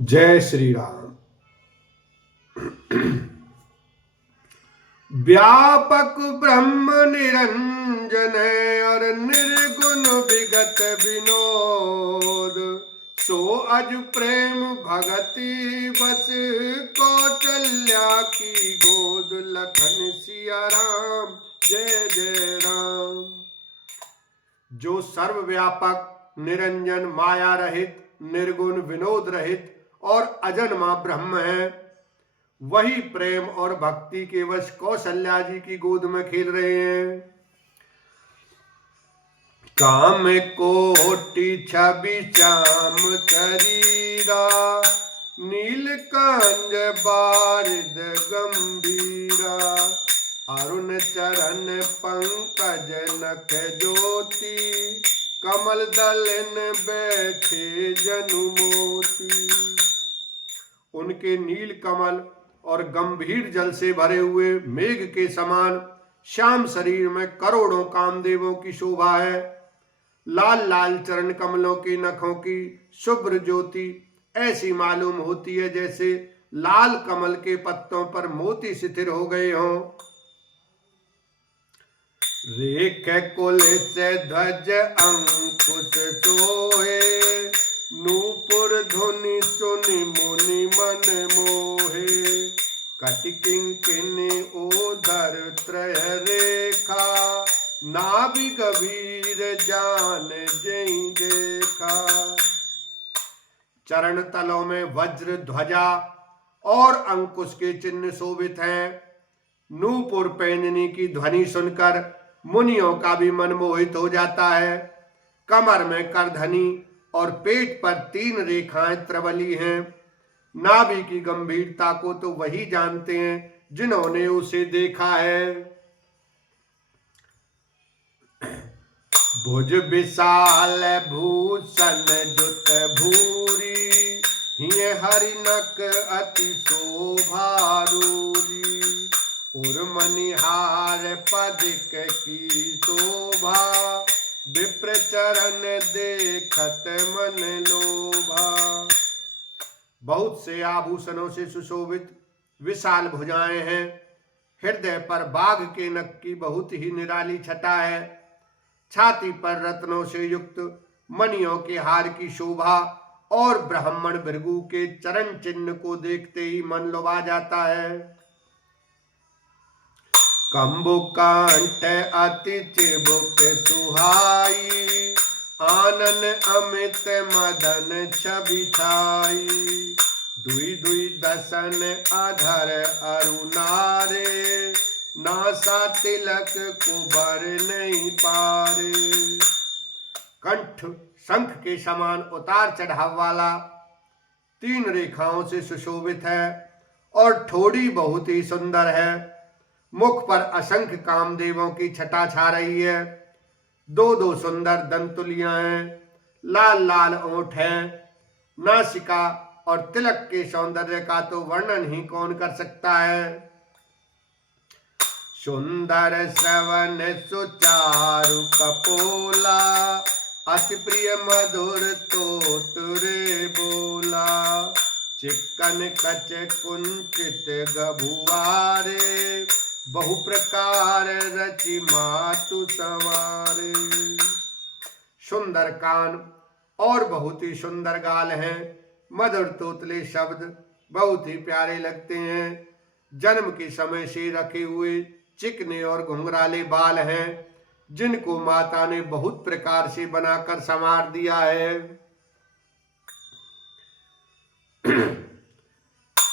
जय श्री राम। व्यापक ब्रह्म निरंजन और निर्गुण विगत विनोद, सो अज प्रेम भगति बस कौशल्या की गोद। लखन सिया राम जय जय राम। जो सर्वव्यापक निरंजन माया रहित निर्गुण विनोद रहित और अजन्मा ब्रह्म है, वही प्रेम और भक्ति के वश कौशल्या जी की गोद में खेल रहे हैं। काम कोटि छवि श्याम शरीरा, नीलकंज बारिद गंभीरा। अरुण चरण पंकज नख ज्योति, कमल दलन बैठे जनु मोती। उनके नील कमल और गंभीर जल से भरे हुए मेघ के समान श्याम शरीर में करोड़ों कामदेवों की शोभा है। लाल लाल चरण कमलों के नखों की शुभ्र ज्योति ऐसी मालूम होती है जैसे लाल कमल के पत्तों पर मोती शिथिर हो गए हों। रेख कुल से ध्वज अंकुश सोहे, नूपुर धुनि सुनि मुनि मन मोहे। कटिकिंकिनी ओदर त्रय रेखा, नाभि गभीर जान जई देखा। चरण तलों में वज्र ध्वजा और अंकुश के चिन्ह शोभित हैं। नूपुर पैंजनी की ध्वनि सुनकर मुनियों का भी मन मोहित हो जाता है। कमर में करधनी और पेट पर 3 रेखाएं त्रिवली हैं। नाभि की गंभीरता को तो वही जानते हैं जिन्होंने उसे देखा है। भुज विशाल भूषण जुत भूरी, हिय हरिनक अति शोभारूरी। उर्मनिहार पदिक की शोभा, विप्र चरण देखत मन लोभा। बहुत से आभूषणों से सुशोभित विशाल भुजाएं हैं। हृदय पर बाघ के नख की बहुत ही निराली छटा है। छाती पर रत्नों से युक्त मणियों के हार की शोभा और ब्राह्मण भृगु के चरण चिन्ह को देखते ही मन लुभा जाता है। कंबुकांठ अति चिबुक सुहाई, आनन अमित मदन छवि छाई। दुई दुई दसन अधर अरुणारे, नासा तिलक कुबर नहीं पारे। कंठ शंख के समान उतार चढ़ाव वाला 3 रेखाओं से सुशोभित है और ठोड़ी बहुत ही सुंदर है। मुख पर असंख्य कामदेवों की छटा छा रही है। 2-2 सुंदर दंतुलियां हैं। लाल लाल ओंठ हैं। नासिका और तिलक के सौंदर्य का तो वर्णन ही कौन कर सकता है। सुंदर श्रवण सुचारु कपोला, अति प्रिय मधुर तोतुरे बोला। चिक्कन कच कुंचित गभुआरे, बहु प्रकार रचि मातु संवारे। सुंदर कान और बहुत ही सुंदर गाल हैं। मधुर तोतले शब्द बहुत ही प्यारे लगते हैं। जन्म के समय से रखे हुए चिकने और घुंघराले बाल हैं, जिनको माता ने बहुत प्रकार से बनाकर संवार दिया है।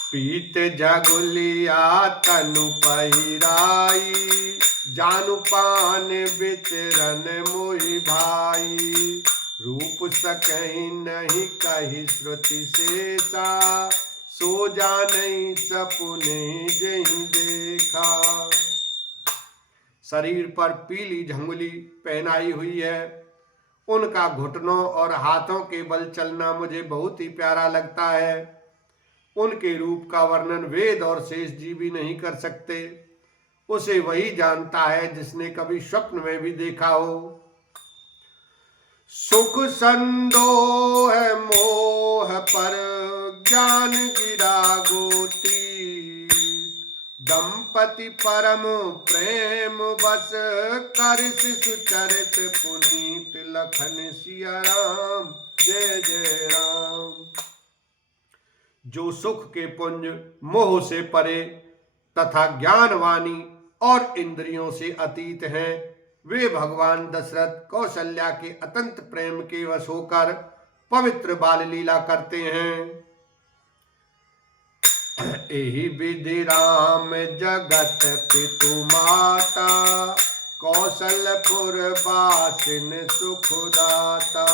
पीत जगुलिया तनु पहिराई, जानु पान विचरन मोहि भाई। रूप सकहि नहीं कही श्रुति शेषा, सो जानई सपुने जहि देखा। शरीर पर पीली झंगुली पहनाई हुई है। उनका घुटनों और हाथों के बल चलना मुझे बहुत ही प्यारा लगता है। उनके रूप का वर्णन वेद और शेष जी भी नहीं कर सकते। उसे वही जानता है जिसने कभी स्वप्न में भी देखा हो। सुख संदोह मोह पर जान गिरा गोती, दंपति परम प्रेम बस कर शिशु चरित पुनीत लखन सिया राम जय जय राम। जो सुख के पुंज मोह से परे तथा ज्ञानवानी और इंद्रियों से अतीत हैं, वे भगवान दशरथ कौशल्या के अतंत प्रेम के वश होकर पवित्र बाल लीला करते हैं। एहि विधि राम जगत पितु माता, कौशलपुर वासिन सुखदाता।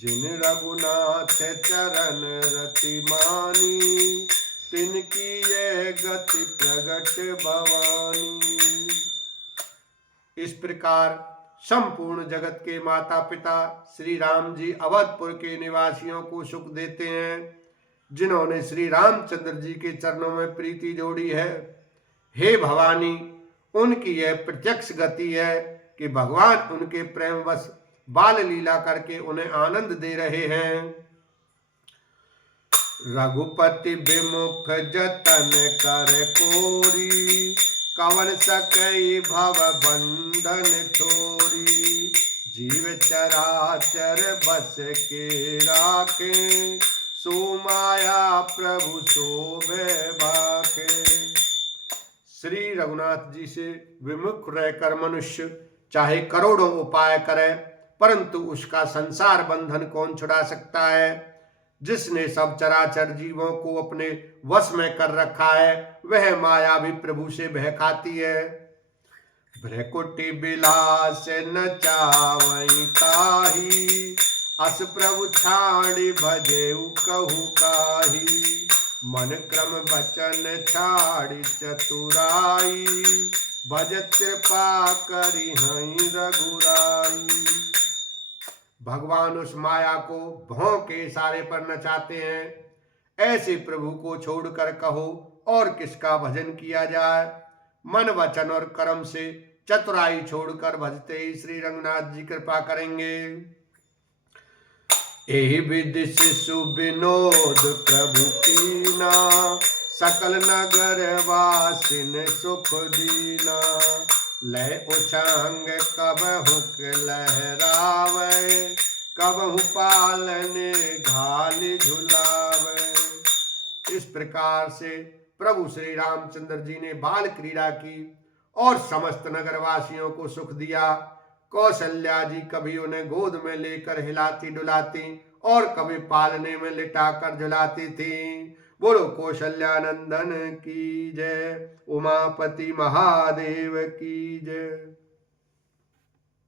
जिन रघुनाथ चरण रति मानी, तिनकी ये गति प्रगट भवानी। इस प्रकार संपूर्ण जगत के माता पिता श्री राम जी अवधपुर के निवासियों को सुख देते हैं, जिन्होंने श्री रामचंद्र जी के चरणों में प्रीति जोड़ी है। हे भवानी, उनकी यह प्रत्यक्ष गति है कि भगवान उनके प्रेमवश बाल लीला करके उन्हें आनंद दे रहे हैं। रघुपति विमुख जतन कर कोरी, कवन सकई भव बंधन छोरी। जीव चराचर बस के राखे, सोमाया प्रभु शोभे बाके। श्री रघुनाथ जी से विमुख रहकर मनुष्य चाहे करोड़ों उपाय करे, परंतु उसका संसार बंधन कौन छुड़ा सकता है। जिसने सब चराचर जीवों को अपने वश में कर रखा है, वह माया भी प्रभु से भय खाती है। भ्रकुटि बिलास न चावई ताही, अस प्रभु छाड़ी भजेउ कहु काही। मन क्रम बचन छाड़ी चतुराई, भजत कृपा करी हई रघुराई। भगवान उस माया को भौं के इशारे पर नचाते हैं। ऐसे प्रभु को छोड़कर कहो और किसका भजन किया जाए। मन वचन और कर्म से चतुराई छोड़कर भजते ही श्री रंगनाथ जी कृपा करेंगे। एहि विधि शिशु विनोद प्रभु कीना, सकल नगर वासिन सुख दीना। लय उछंग कबहु लहरावे, कबहु पालने घाल झुलावे। इस प्रकार से प्रभु श्री रामचंद्र जी ने बाल क्रीड़ा की और समस्त नगरवासियों को सुख दिया। कौशल्या जी कभी उन्हें गोद में लेकर हिलाती डुलाती और कभी पालने में लिटाकर झुलाती थी। बोलो कौशल्या नंदन की जय, उमापति महादेव की जय।